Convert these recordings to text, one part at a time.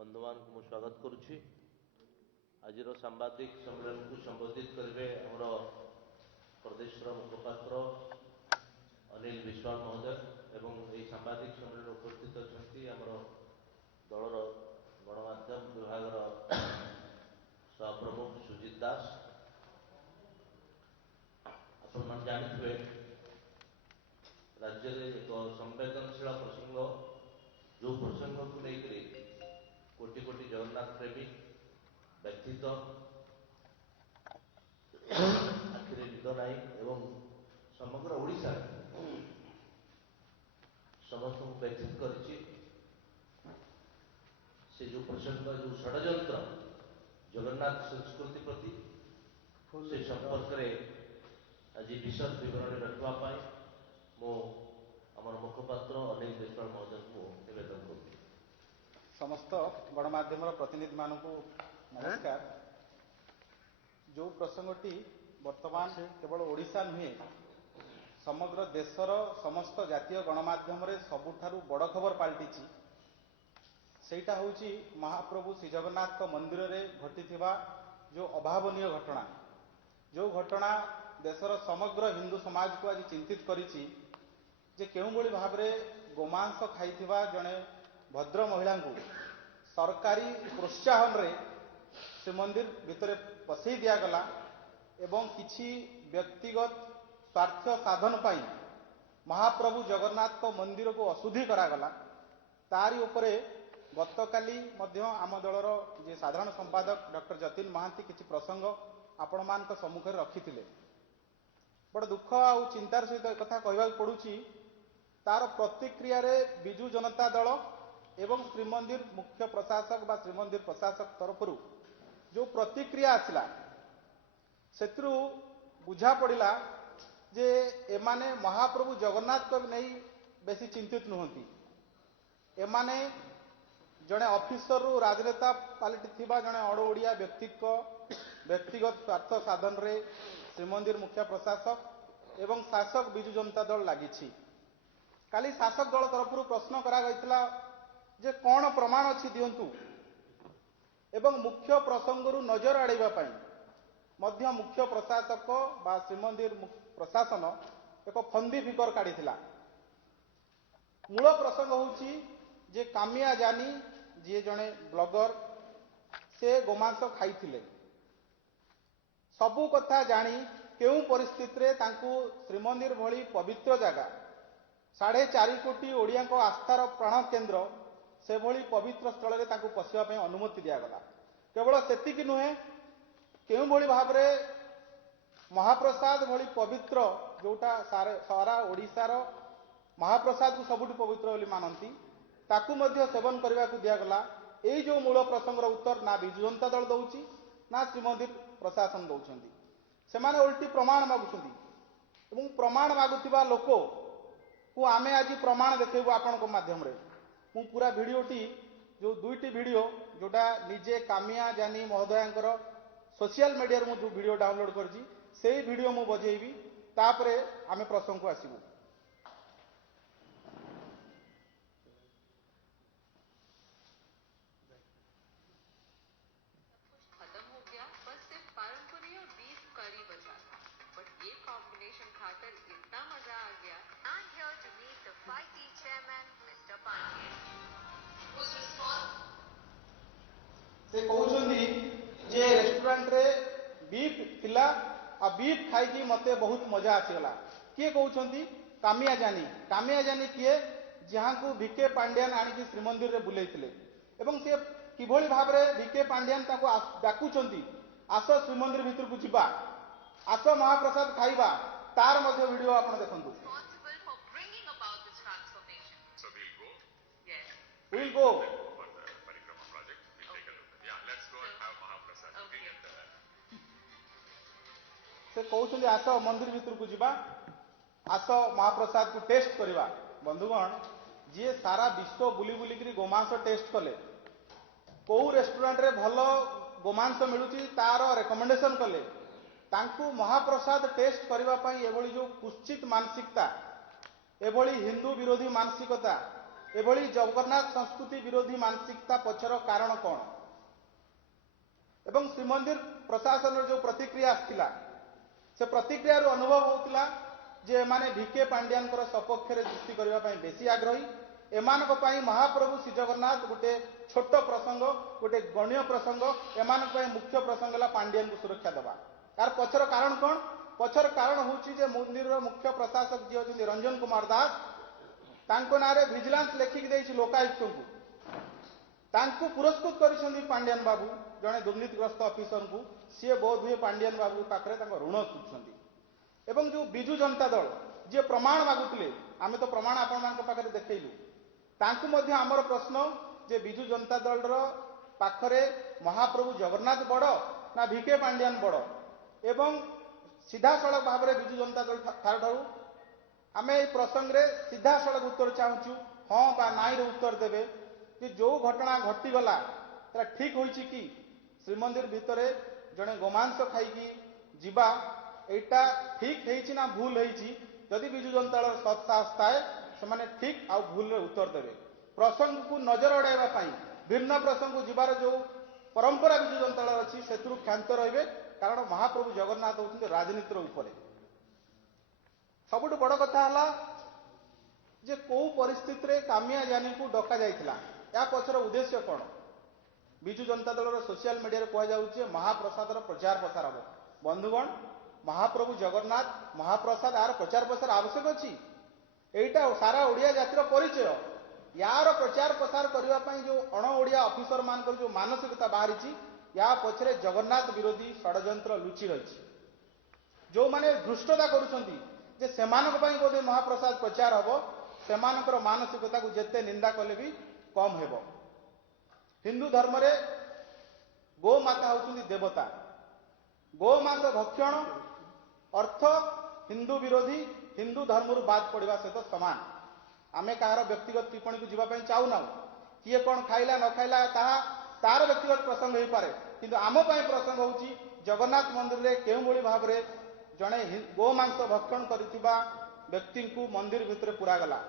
बंधुमान को स्वागत करुच्ची। आज सांबादिक सम्मेलन को संबोधित करेंगे आमर प्रदेश मुखपात्र अनिल विश्वाल महोदय एवं यह सांबादिक सम्मेलन उपस्थित अच्छा आमर दलर गणमाध्यम विभाग सहप्रमुख सुजित दास। आप जानते राज्य में एक संवेदनशील प्रसंग जो प्रसंग को लेकर कोटि कोटि जगन्नाथ प्रेमी व्यक्तित्व आखिरे निद नाई एवं समग्र ओडिशा समस्त व्यथित करिछि। से जो प्रसंग जो षड्यंत्र जगन्नाथ संस्कृति प्रति से संपर्क में आज विशद विवरण रखा मो आमर मुखपात्र अनिल विश्वाल महोदय को निवेदन करूँ। समस्त गणमाध्यम प्रतिनिधि मानक नमस्कार। जो प्रसंगटी वर्तमान केवल ओडिशा नुहे समग्र देशर समस्त जातीय गणमाध्यम सबुठारु बड़ खबर पलटि सेटा होची महाप्रभु श्री जगन्नाथ मंदिर रे घटिथिबा जो अभावनीय घटना, जो घटना देशर समग्र हिंदू समाज को आज चिंतित करिछि जे केउ भली भाबरे गोमांस खाइथिबा जणे भद्र महिला को सरकारी प्रोत्साहन रे से मंदिर भितर पसई दिगला एवं किछि व्यक्तिगत स्वार्थ साधन पाई महाप्रभु जगन्नाथ मंदिर को अशुद्धि करागला। तारी उपरे गतकाली मध्य आम दलर जे साधारण संपादक डॉक्टर जतिन महांती किछि प्रसंग आपण मानक सम्मुख रखिथिले। बड़ दुख आ चिंतार सहित कथा कहबा पड़ुछि। तार प्रतिक्रिया रे बिजू जनता दल एवं श्रीमंदिर मुख्य प्रशासक बा श्रीमंदिर प्रशासक तरफ जो प्रतिक्रिया आसला सेत्रु बुझा पड़ा जे एमाने महाप्रभु जगन्नाथ को नहीं बेसी चिंतित नुहंती। एमाने जड़े ऑफिसर रु राजनेता पलटि जड़े अड़ ओडिया व्यक्तिगत स्वार्थ साधन रे श्रीमंदिर मुख्य प्रशासक एवं शासक बिजू जनता दल लगी। काली शासक दल तरफ प्रश्न करा जे कौन प्रमाण अच्छी दिंतु एवं मुख्य प्रसंगरु नजर आड़ाइबा पाई मध्य मुख्य प्रशासक बा श्रीमंदिर प्रशासन एक फंदी फिकर काढ़ीथिला। मूल प्रसंग होची जे कामिया जानी जी जड़े ब्लॉगर से गोमांस खाइथिले। सबू कथा जानी केउ परिस्थिति रे तांकु श्रीमंदिर भली पवित्र जगह 4.5 कोटी ओडिया आस्थार प्राण केन्द्र से भली पवित्र स्थल रे तांकु पशिया पे अनुमति दियागला। केवल सेतिकी नुहे केउ भली भाबरे महाप्रसाद भली पवित्र जोटा सारा ओडिशार महाप्रसाद को सबुठ पवित्र बोली मानती ताकू मध्य सेवन करने को दिगला। यही जो मूल प्रसंगर उत्तर ना बिजू जनता दल दौची ना श्रीमंदिर प्रशासन दौरान से माने उल्टी प्रमाण मागुं प्रमाण मागुवा लोक को आमे आज प्रमाण देखू आपण माध्यम रे। मु पूरा भिडियोटी जो 2टी भिडियो जोटा निजे कामिया जानी महोदयांकर सोशल मीडिया मु जो भिडियो डाउनलोड करजी से भिडियो मु बजेबी तापरे आमे प्रसंग को आसीबू। खत्म हो गया, बस सिर्फ पारंपरिक बीफ करी बचा था, बट ये कॉम्बिनेशन खाकर इतना मजा आ गया। I'm here to meet the 5T chairman, Mr. Pandey. से कहउछंदी जे रेस्टोरेंट रे बीफ थिला आ बीफ खाई की मते बहुत मजा आसीगला। किए कहउछंदी कामिया जानी किए जहां को भिके पांड्यान आनी की श्रीमंदिर रे बुलेइथिले एवं से किभली भाव रे भिके पांड्यान ताको डाकुचंदी आस श्रीमंदिर भितर को जिबा आस महाप्रसाद खाइबा तार मध्य वीडियो आपण देखंतु। Responsible for bringing about this transformation. So we'll go Yes. Will go for the Parikrama project. We'll take a look. Yeah, let's go and have Mahaprasad. Okay. से कहउछंदी आस मंदिर भितर को जिबा आस महाप्रसाद को टेस्ट करवा। बंधुगण जी सारा विश्व बुली बुलिकी गोमांस टेस्ट कले कौ रेस्टोरेंट रे भल गोमांस मिलूची तार रेकमेंडेशन कले तांकु महाप्रसाद टेस्ट करने जो कुश्चित मानसिकता एभली हिंदू विरोधी मानसिकता एभली जगन्नाथ संस्कृति विरोधी मानसिकता पछर कारण कौन एवं श्रीमंदिर प्रशासन जो प्रतिक्रिया आसला से प्रतिक्रिया अनुभव होता जे माने भिके पांड्यान सपक्ष दृष्टि करने बेसी आग्रही एमान महाप्रभु श्री जगन्नाथ गोटे छोट प्रसंग गोटे गण्य प्रसंग एमान मुख्य प्रसंग है पांड्यान को सुरक्षा देवा यार पछर कारण कौन पछर कारण हूँ मंदिर मुख्य प्रशासक जी अच्छे रंजन कुमार दास तांको नारे विजिलेंस लेखिक देछि लोकायुक्त को पुरस्कृत करिसेंती पांड्यान बाबू जड़े दुर्नीतिग्रस्त ऑफिसर को सी बोध हुए पांड्यान बाबू पाखे ऋण सुझुंट एवं जो विजु जनता दल जी प्रमाण मागुले आम तो प्रमाण आपण देखलु तांकु मध्य आमर प्रश्न जे विजु जनता दल पाखरे महाप्रभु जगन्नाथ बड़ ना भिके पांड्यान बड़ एवं सीधा सड़क भाव में विजु जनता दल ठारू आम ये प्रसंग में सीधा सड़क उत्तर चाहूँ हाँ बा नाई उत्तर देवे कि जो घटना घटीगला ठीक होइछि कि श्रीमंदिर भितर जड़े गोमांस खाई जीवा एटा ठीक है ना भूल है जदि विजु जनता दल सत्साहस थाए से ठीक आउ भूल उत्तर देवे प्रसंग को नजर अड़ाइबा भिन्न प्रसंग को जीवार जो परंपरा विजु जनता दल अच्छी से क्षांत रहिबे कारण महाप्रभु जगन्नाथ होती राजनीतिर उपरे सबुठ बड़ कथा है जे कौ परिस्थिति रे कामिया जानी को डका जाइथिला या पछर उद्देश्य कौन विजु जनता दल सोशल मीडिया कह जाउछे महाप्रसाद प्रचार प्रसार हम बंधुगण महाप्रभु जगन्नाथ महाप्रसाद यार प्रचार प्रसार आवश्यक अच्छी एटा सारा ओडिया जातिर परिचय यार प्रचार प्रसार करने जो अण ओडिया ऑफिसर मान जो मानसिकता बाहरी या पछरे जगन्नाथ विरोधी षड्यंत्र लुचि रही जो माने धृष्टता करुछंती जे सेमानक पई बोधे महाप्रसाद प्रचार हबो सेमानकर मानसिकता को जेते निंदा कले भी कम हेबो हिंदू धर्म रे गो माता होउछंती देवता गो माता भक्षण अर्थ हिंदू विरोधी हिंदू धर्म रु बाद पड़वा सहित समान आमे कहार व्यक्तिगत टिप्पणी को जीवा पई चाहू ना किए कौन खाइला न खाइला ताहा तार व्यक्तिगत प्रसंग हो पारे किंतु आम पई प्रसंग होउची जगन्नाथ मंदिर रे केउ भली भाव रे जड़े गोमांस भक्षण करथिबा व्यक्ति को मंदिर भितर पूरा गला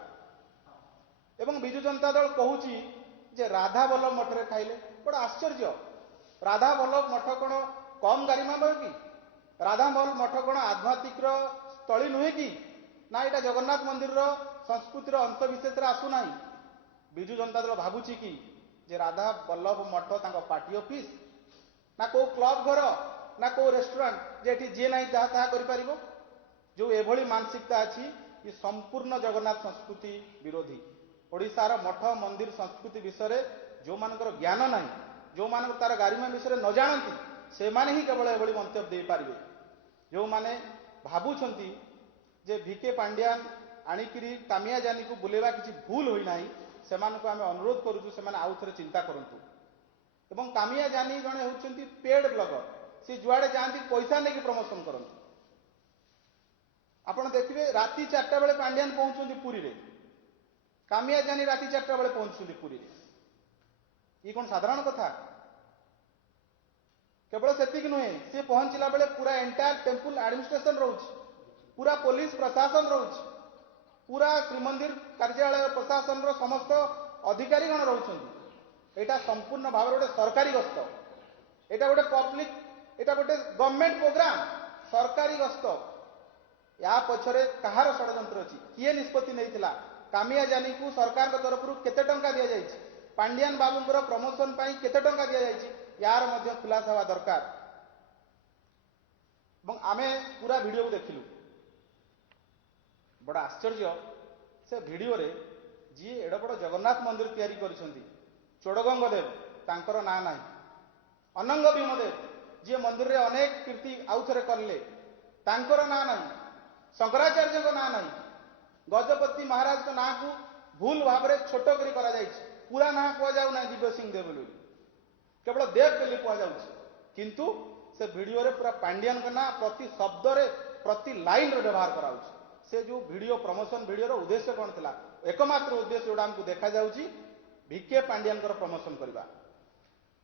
एवं विजु जनता दल कहूची जे राधा वल्लभ मठ रे खाइले बड़ा आश्चर्य राधा वल्लभ मठ कोन कम गारिमामय कि राधा वल्लभ मठ कोन आध्यात्मिक स्थली नुहे कि ना एटा जगन्नाथ मंदिर संस्कृतिर अंश विशेष आसु ना विजु जनता दल भाबुची कि जे राधा वल्लभ मठ तांको पार्टी ऑफिस ना को क्लब घर ना को रेस्टोरेंट जे जी ना जहाँ ताहा करि परिबो जो एभली मानसिकता अच्छी ये संपूर्ण जगन्नाथ संस्कृति विरोधी ओडिशार मठ मंदिर संस्कृति विषय जो मानकर ज्ञान ना जो मान तार गारिमा विषय न जानती से माने ही केवल एभली मंतव्य दे पारिबे जो माने भाबुछंती जे भिके पांड्यान आनिकिरी कामिया जानी को बुलेवा किसी भूल होई नाही सेमानकु आमे अनुरोध करूछु सेमाने आउ थरे चिंता करंतु एवं कामिया जानी जणे होउछंती पेड ब्लॉगर सी जुआड़े जाती पैसा नहीं प्रमोशन करते आपण देखिए राति 4टा बेले पांड्यान पहुंचुंती पुरी रे कामिया जानी राति 4टा बेले पहुंचुंती पुरी रे ये कौन साधारण कथा केवल सेतिक नुहे सी पहुंचला बेले पूरा एंटायर टेम्पल एडमिनिस्ट्रेशन रोच पूरा पुलिस प्रशासन रोच पूरा श्रीमंदिर कार्यालय प्रशासन रो समस्त अधिकारी गण रोचंती एटा संपूर्ण भाव गोटे सरकारी गस्त एटा गोटे पब्लिक एटा गोटे गवर्नमेंट प्रोग्राम सरकारी गस्त या पछरे कहार षड्यंत्र अछि किए निष्पत्ति नैथिला कामिया जानी को सरकार तरफ केते टंका दिया जायछि पांड्यान बाबूंकर प्रमोशन पाई केते टंका दिया जायछि यार मध्य खुलासा हवा दरकार এবং आमे पूरा वीडियो देखिलु बड़ा आश्चर्य से वीडियो रे जी एड बड़ जगन्नाथ मंदिर तैयारी करिसंती चोडगंग देव तांकर ना नाही अनंग भीमदेव जी मंदिर रे अनेक कीर्ति आउ थरे करले तांकर ना नाही शंकराचार्य को ना नाही गजपति महाराज को ना को भूल भाव रे छोट करी करा जायछि पूरा ना को जाउ ना दिव्य सिंह देव बोली केवल देव के लिए को जाउ किंतु से वीडियो रे पूरा पांड्यान का ना प्रति शब्द रे प्रति लाइन रे व्यवहार कराउ से जो वीडियो प्रमोशन वीडियो रो उद्देश्य कोन थिला एकमात्र उद्देश्य जोडा हमकु देखा जाउची भिके पांड्यान कर प्रमोशन करबा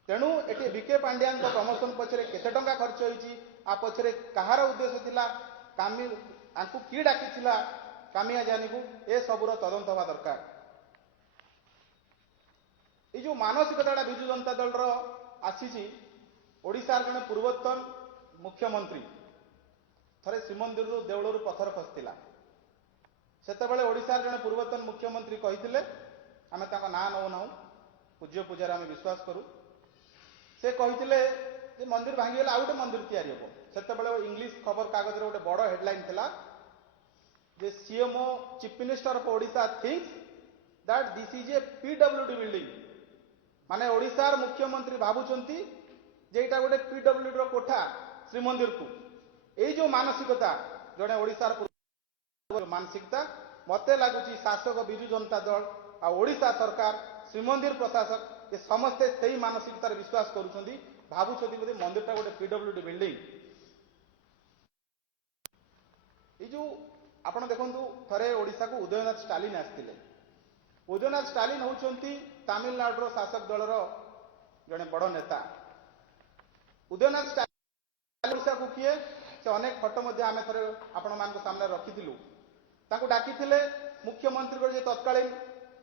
तेणु एटी भिके पांड्यान को प्रमोशन पछरे केते टंका खर्च होईची आ पछरे कहार उद्देश्य थिला कामी आंकु की डाकी थिला कामिया जानी को ए सबुर तदंत हवा दरकार ये जो मानसिकता विजु जनता दल आसी ओडिशार जड़े पूर्वतन मुख्यमंत्री थरे श्रीमंदिर देवलू पथर खसला सेतबेले ओडिशार जड़े पूर्वतन मुख्यमंत्री कही आम ना नौ ना पूज्य पूजार आम विश्वास करूँ से कही मंदिर भांगीगले आउ गोटे मंदिर तैयारी हम सेतबेले इंग्लिश खबर कागज गोटे बड़ हेडलाइन थिला जे CMO chief minister of Odisha thinks that this is a PWD building माने ओडिशार मुख्यमंत्री भावुचंती जे एटा गोटे पीडब्ल्यूडी रो कोठा श्रीमंदिर को एई जो मानसिकता जड़े ओडिशार मानसिकता मते लगुच शासक विजु जनता दल आ ओडिशा सरकार श्रीमंदिर प्रशासक ये समस्ते से ही मानसिकतार विश्वास करुछंती भावुछंती बोधे मंदिरटा गोटे पीडब्ल्यूडी बिल्डिंग ये जो आपण देखंतु थरे ओडिशा को उदयनाथ स्टालिन आस्तिले उदयनाथ स्टालिन होउछंती तमिलनाडुर शासक दलर जड़े बड़ नेता उदयनाथ स्टालिन ओडिशा को किए से अनेक फटो मध्य आमे थरे आपण मान सामने रखिथिलु ताकू डाकिथिले मुख्यमंत्री जे तत्कालीन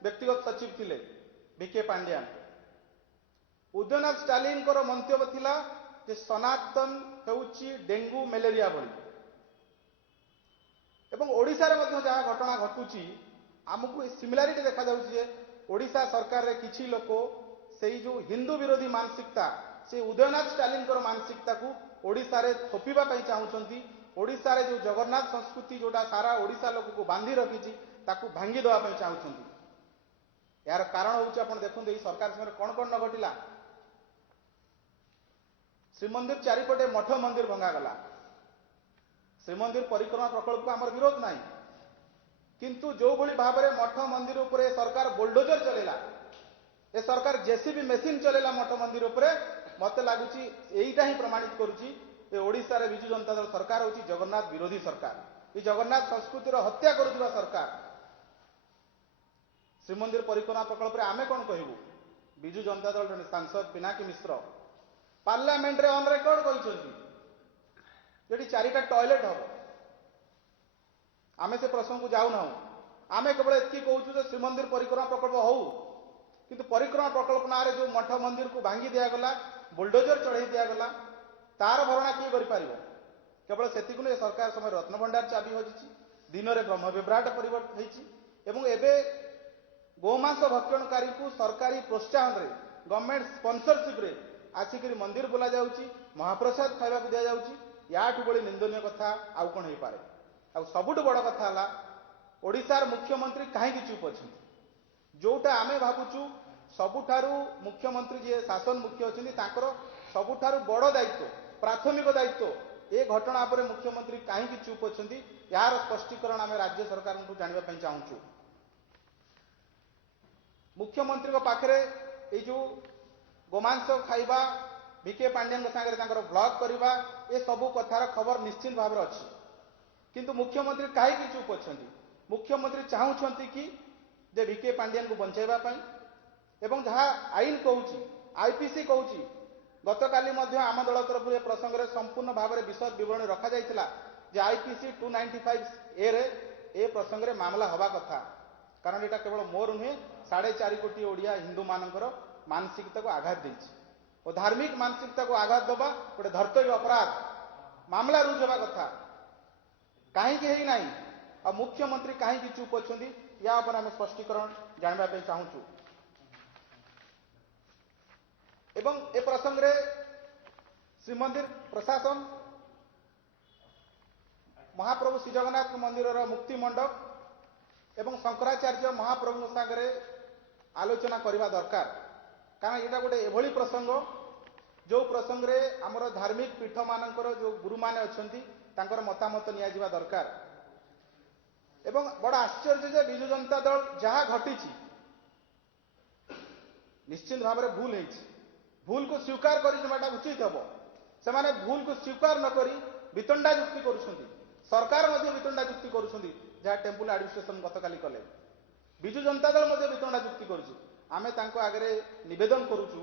व्यक्तिगत सचिव थिले बीके पांड्यान उदयनाथ स्टालिन को मंतव्य थिला जे सनातन हेउची डेंगू मलेरिया भली एवं ओडिशा रे मध्य जहाँ घटना घटुची आमको सिमिलारिटी देखा जाउची जे ओडिशा सरकार रे किछि लोक सेई जो हिंदू विरोधी मानसिकता से उदयनाथ स्टालिन को मानसिकता को ओडिशा रे थोपिबा पई चाहुचंती ओडिशा रे जो जगन्नाथ संस्कृति जोटा सारा ओडिशा लोक को बांधी रखिची ताकू भांगी देवा पई चाहुचंती यार कारण होउची आपण देखुन एई सरकार समय कोन कोन न घटिला श्रीमंदिर चारिपटे मठ मंदिर भंगा गला श्रीमंदिर परिक्रमा प्रकल्प को आमर विरोध नहीं किंतु जो भली भाव में मठ मंदिर उपरे सरकार बुलडोजर चलेला ए सरकार जेसीबी मेसीन चलेला मठ मंदिर उपरे मते लागुची एईटा ही प्रमाणित करूची ए ओडिशा रे विजु जनता दल सरकार होची जगन्नाथ विरोधी सरकार ये जगन्नाथ संस्कृति रो हत्या करुवा सरकार श्रीमंदिर परिक्रमा प्रकल्प रे आमे कोन कहबू विजु जनता दल रे सांसद पिनाकी मिश्र पार्लियामेंट रे ऑन रेकॉर्ड कहिसंती जेटी चारिटा टॉयलेट हम आमे से प्रश्न को जाऊ ना आमे केवल एतकी कहूँ जे श्रीमंदिर परिक्रमा प्रकल्प हो किंतु परिक्रमा प्रकल्प ना जो मठ मंदिर को भांगी दिगला बुलडोजर चढ़ई दिगला तार भरणा किए कर केवल सेतिक नुहे सरकार समय रत्न भंडार चाबी हजिची दिन में ब्रह्म विभ्राट परिवर्तन एवं गोमांस भक्षणकारी को सरकारी प्रोत्साहन रे गवर्नमेंट स्पॉन्सरशिप रे आसिक मंदिर बोला जाउची महाप्रसाद खावा को दिया जाउची याठू बड़ी निंदनीय कथा आउ कौन हो पारे आ सबुठ बड़ कथा है ओडिशार मुख्यमंत्री कहीं चुप अच्छा जोटा आमे भावुचु सबुठारु मुख्यमंत्री जी शासन मुख्य अच्छा सबुठारु बड़ दायित्व प्राथमिक दायित्व ए घटना पर मुख्यमंत्री कहीं चुप अच्छा यार स्पष्टीकरण आम राज्य सरकार को जानवाई चाहूँ मुख्यमंत्री पाखे ये जो गोमांस खाइबा बीके पांड्यान सागर ब्लॉग करवा ये सबू कथार खबर निश्चित भाव अच्छी किंतु मुख्यमंत्री कहीं चुप अच्छा मुख्यमंत्री चाहूँगी कि जे बीके पांड्यान को बचाइवाई एवं जहाँ आईन कहूँ आईपीसी कहूँ गतकाली आम दल तरफ प्रसंग में संपूर्ण भाव में विशद विवरणी रखा जाइथिला जे आईपीसी 295 ए रे ए प्रसंग में मामला हवा कथा कारण यहाँ केवल मोर नुहे 4.5 कोटी ओडिया हिंदू मानकर मानसिकता को आघात देछि और धार्मिक मानसिकता को आघात दबा गोटे धर्तव्य अपराध मामला रुज हवा कथा कहीं ना आ मुख्यमंत्री कहीं चुप अच्छा या आम स्पष्टीकरण जानवाई चाहूँ एवं ए प्रसंग रे श्रीमंदिर प्रशासन महाप्रभु श्री जगन्नाथ मंदिर मुक्ति मंडप एवं शंकराचार्य महाप्रभु सागरे आलोचना करने दरकार कारण यहाँ गोटे एभली प्रसंग जो प्रसंग रे आमर धार्मिक पीठ मानकर जो गुरु माने अच्छंती तांकर मतामत निया दरकार एवं बड़ा आश्चर्य जे विजु जनता दल जहाँ घटी निश्चित भाव में भूल है भूल को स्वीकार करवाटा उचित हम से भूल को स्वीकार नक वितंडा युक्ति करुछंती सरकार वितंडा युक्ति करुछंती जहाँ टेम्पल एडमिनिस्ट्रेशन गतकाली कले विजु जनता दल वितंडा युक्ति करुछि आमे तांको आगे निवेदन करुचु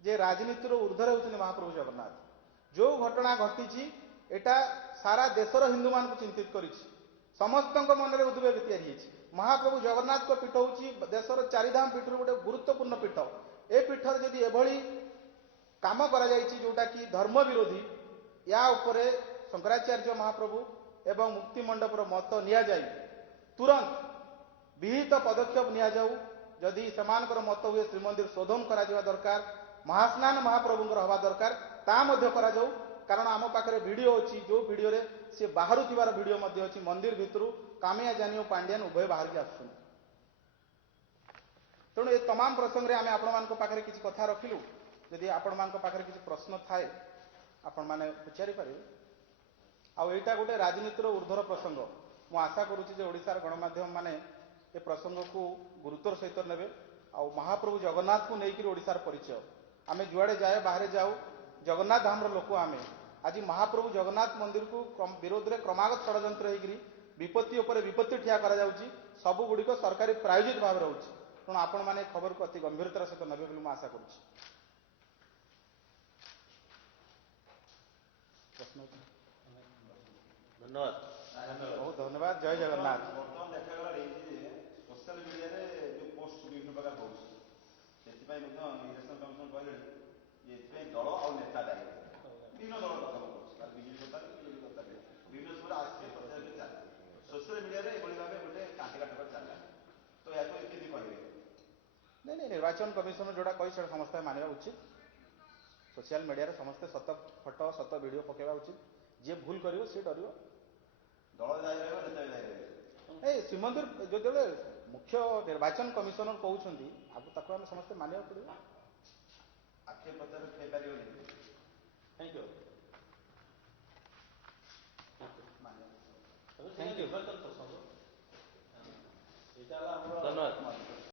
जे राजनीतिर ऊर्ध्वर होउछन महाप्रभु जगन्नाथ जो घटना घटी एटा सारा देशर हिंदू मान को चिंतित करिछि ସମସ୍ତଙ୍କ ମନରେ ଉଦ୍ବେଗ ତିଆରି ହେଇଛି। ମହାପ୍ରଭୁ ଜଗନ୍ନାଥଙ୍କ ପୀଠ ହେଉଛି ଦେଶର ଚାରିଧାମ ପୀଠରୁ ଗୋଟେ ଗୁରୁତ୍ୱପୂର୍ଣ୍ଣ ପୀଠ। ଏ ପୀଠରେ ଯଦି ଏଭଳି କାମ କରାଯାଇଛି ଯୋଉଟା କି ଧର୍ମ ବିରୋଧୀ, ୟା ଉପରେ ଶଙ୍କରାଚାର୍ଯ୍ୟ ମହାପ୍ରଭୁ ଏବଂ ମୁକ୍ତି ମଣ୍ଡପର ମତ ନିଆଯାଇ ତୁରନ୍ତ ବିହିତ ପଦକ୍ଷେପ ନିଆଯାଉ। ଯଦି ସେମାନଙ୍କର ମତ ହୁଏ ଶ୍ରୀମନ୍ଦିର ଶୋଧନ କରାଯିବା ଦରକାର, ମହାସ୍ନାନ ମହାପ୍ରଭୁଙ୍କର ହେବା ଦରକାର, ତା ମଧ୍ୟ କରାଯାଉ। କାରଣ ଆମ ପାଖରେ ଭିଡ଼ିଓ ଅଛି, ଯୋଉ ଭିଡ଼ିଓରେ ସେ ବାହାରୁଥିବାର ଭିଡ଼ିଓ ମଧ୍ୟ ଅଛି। ମନ୍ଦିର ଭିତରୁ କାମିଆ ଜାନି ଓ ପାଣ୍ଡିଆନ ଉଭୟ ବାହାରିକି ଆସୁଛନ୍ତି। ତେଣୁ ଏ ତମାମ ପ୍ରସଙ୍ଗରେ ଆମେ ଆପଣମାନଙ୍କ ପାଖରେ କିଛି କଥା ରଖିଲୁ। ଯଦି ଆପଣମାନଙ୍କ ପାଖରେ କିଛି ପ୍ରଶ୍ନ ଥାଏ ଆପଣମାନେ ପଚାରିପାରିବେ। ଆଉ ଏଇଟା ଗୋଟେ ରାଜନୀତିର ଉର୍ଦ୍ଧ୍ୱର ପ୍ରସଙ୍ଗ। ମୁଁ ଆଶା କରୁଛି ଯେ ଓଡ଼ିଶାର ଗଣମାଧ୍ୟମ ମାନେ ଏ ପ୍ରସଙ୍ଗକୁ ଗୁରୁତ୍ୱର ସହିତ ନେବେ। ଆଉ ମହାପ୍ରଭୁ ଜଗନ୍ନାଥଙ୍କୁ ନେଇକରି ଓଡ଼ିଶାର ପରିଚୟ, ଆମେ ଯୁଆଡ଼େ ଯାଏ ବାହାରେ ଯାଉ ଜଗନ୍ନାଥ ଧାମର ଲୋକ ଆମେ। ଆଜି ମହାପ୍ରଭୁ ଜଗନ୍ନାଥ ମନ୍ଦିରକୁ ବିରୋଧରେ କ୍ରମାଗତ ଷଡ଼ଯନ୍ତ୍ର ହେଇକରି ବିପତ୍ତି ଉପରେ ବିପତ୍ତି ଠିଆ କରାଯାଉଛି। ସବୁଗୁଡ଼ିକ ସରକାରୀ ପ୍ରାୟୋଜିତ ଭାବେ ରହୁଛି। ତେଣୁ ଆପଣମାନେ ଏ ଖବରକୁ ଅତି ଗମ୍ଭୀରତାର ସହିତ ନେବେ ବୋଲି ମୁଁ ଆଶା କରୁଛି। ଧନ୍ୟବାଦ। ବହୁତ ଧନ୍ୟବାଦ। ଜୟ ଜଗନ୍ନାଥ। ବର୍ତ୍ତମାନ ଦେଖାଗଲା ଯେ ସୋସିଆଲ ମିଡ଼ିଆରେ ଯେଉଁ ପୋଷ୍ଟ ବିଭିନ୍ନ ପ୍ରକାର ହେଉଛି, ସେଥିପାଇଁ ମଧ୍ୟ ଇଲେକ୍ସନ କମିଶନ କହିଲେଣି ଯେ ଏଥିପାଇଁ ଦଳ ଆଉ ନେତା ଦାୟୀ। ବିଭିନ୍ନ ଦଳ କଥା ମୁଁ କହୁଛି, ତାର ବିଜେପି କଥା ବିଭିନ୍ନ ସମୟରେ ଆସିବେ ପ୍ରଚାର ଚାଲେ। ସୋସିଆଲ ମିଡ଼ିଆରେ ଏଭଳି ଭାବେ ଗୋଟେ କାଣ୍ଟିକା ଟକା ଚାଲିଲା, ତ ଏହାକୁ କେମିତି କହିବେ? ନାଇଁ ନିର୍ବାଚନ କମିଶନ ଯୋଉଟା କହି ସେଟା ସମସ୍ତେ ମାନିବା ଉଚିତ। ସୋସିଆଲ ମିଡ଼ିଆରେ ସମସ୍ତେ ସତ ଫଟୋ ସତ ଭିଡ଼ିଓ ପକାଇବା ଉଚିତ। ଯିଏ ଭୁଲ କରିବ ସିଏ ଡରିବ। ଦଳ ଦାୟୀ ରହିବ, ନେତା ଦାୟୀ ରହିବ। ଏଇ ଶ୍ରୀମନ୍ଦିର ଯେତେବେଳେ ମୁଖ୍ୟ ନିର୍ବାଚନ କମିଶନର କହୁଛନ୍ତି ତାକୁ ଆମେ ସମସ୍ତେ ମାନିବାକୁ ପଡ଼ିବ। ଆକ୍ଷେପ ପ୍ରଚାର ହେଇପାରିବନି। Thank you. Thank you. ଧନ୍ୟବାଦ।